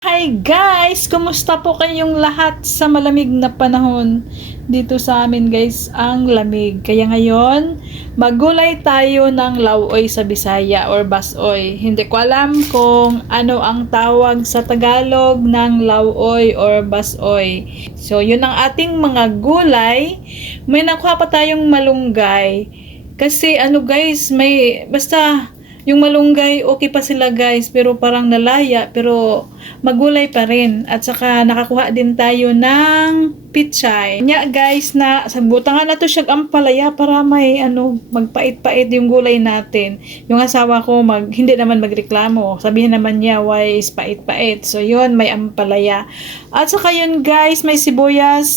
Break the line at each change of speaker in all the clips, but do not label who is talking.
Hi guys! Kumusta po kayong lahat sa malamig na panahon? Dito sa amin guys, ang lamig. Kaya ngayon, magulay tayo ng lauoy sa Bisaya or basoy. Hindi ko alam kung ano ang tawag sa Tagalog ng lauoy or basoy. So, yun ang ating mga gulay. May nakuha pa tayong malunggay. Kasi ano guys, may basta yung malunggay, okay pa sila guys, pero parang nalaya, pero magulay pa rin. At saka nakakuha din tayo ng pichay. Nya guys, na sabutangan na to siya ang palaya para may ano, magpait-pait yung gulay natin. Yung asawa ko, mag, hindi naman magreklamo. Sabihin naman niya, why is pait-pait? So yun, may ampalaya. At saka yun guys, may sibuyas,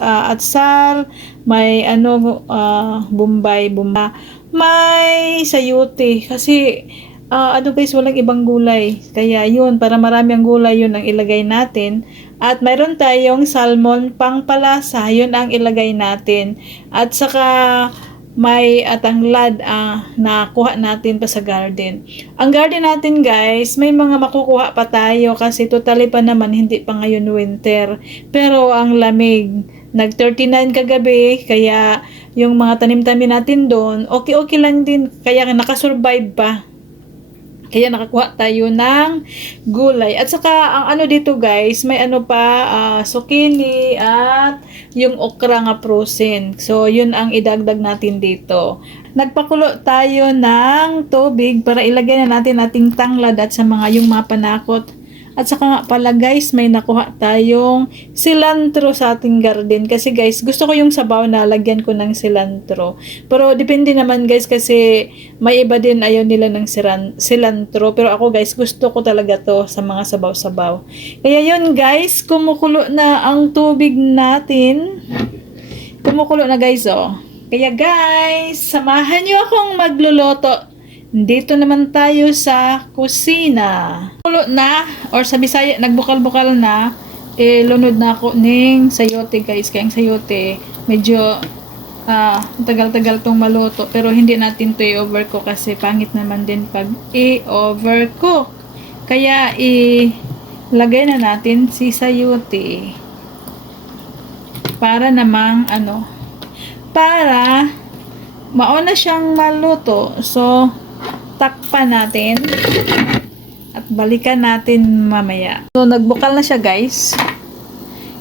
uh, atsal, may ano, uh, bumbay, bumba may sayote kasi uh, ano guys walang ibang gulay kaya yun para marami ang gulay yun ang ilagay natin at mayroon tayong salmon pangpalasa yun ang ilagay natin at saka may atanglad uh, na kuha natin pa sa garden. Ang garden natin guys, may mga makukuha pa tayo kasi totally pa naman hindi pa ngayon winter. Pero ang lamig, nag 39 kagabi, kaya yung mga tanim-tanim natin doon, okay-okay lang din. Kaya nakasurvive pa. Kaya nakakuha tayo ng gulay. At saka, ang ano dito guys, may ano pa, uh, zucchini at yung okra nga frozen. So, yun ang idagdag natin dito. Nagpakulo tayo ng tubig para ilagay na natin ating tanglad at sa mga yung mga panakot at saka nga pala guys, may nakuha tayong cilantro sa ating garden. Kasi guys, gusto ko yung sabaw na lagyan ko ng cilantro. Pero depende naman guys kasi may iba din ayaw nila ng cilantro. Pero ako guys, gusto ko talaga to sa mga sabaw-sabaw. Kaya yun guys, kumukulo na ang tubig natin. Kumukulo na guys oh. Kaya guys, samahan nyo akong magluluto dito naman tayo sa kusina. Pulo na, or sa Bisaya, nagbukal-bukal na, eh, lunod na ako ning sayote guys. Kaya ang sayote, medyo uh, tagal-tagal tong maluto. Pero hindi natin to i-overcook kasi pangit naman din pag i-overcook. Kaya ilagay na natin si sayote. Para namang ano, para mauna siyang maluto. So, takpan natin at balikan natin mamaya. So, nagbukal na siya guys.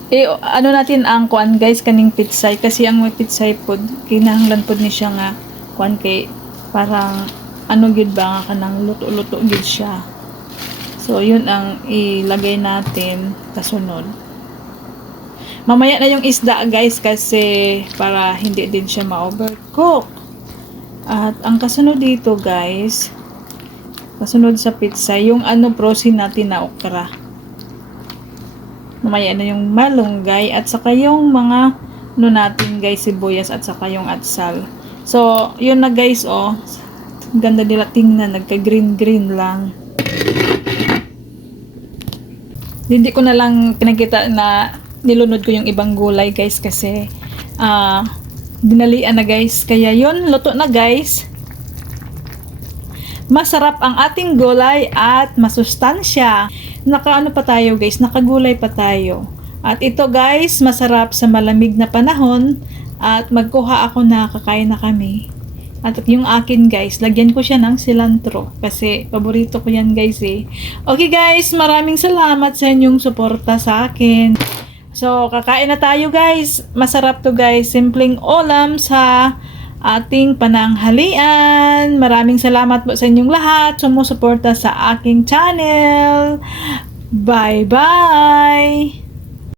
Eh, ano natin ang kuan guys, kaning pitsay. Kasi ang may pitsay pod, kinahanglan pod ni siya nga kuan kay parang ano gid ba nga kanang luto-luto gid siya. So, yun ang ilagay natin kasunod. Mamaya na yung isda guys kasi para hindi din siya ma-overcook. At ang kasunod dito guys, kasunod sa pizza, yung ano prosin natin na okra. Mamaya na yung malunggay at saka yung mga ano natin guys, sibuyas at saka yung atsal. So, yun na guys oh. Ganda nila tingnan, nagka green green lang. Hindi ko na lang pinakita na nilunod ko yung ibang gulay guys kasi uh, dinalian na guys. Kaya yon luto na guys. Masarap ang ating gulay at masustansya. Nakaano pa tayo guys, nakagulay pa tayo. At ito guys, masarap sa malamig na panahon at magkuha ako na kakain na kami. At yung akin guys, lagyan ko siya ng cilantro kasi paborito ko yan guys eh. Okay guys, maraming salamat sa inyong suporta sa akin. So, kakain na tayo guys. Masarap to guys. Simpleng ulam sa ating pananghalian. Maraming salamat po sa inyong lahat. Sumusuporta sa aking channel. Bye-bye!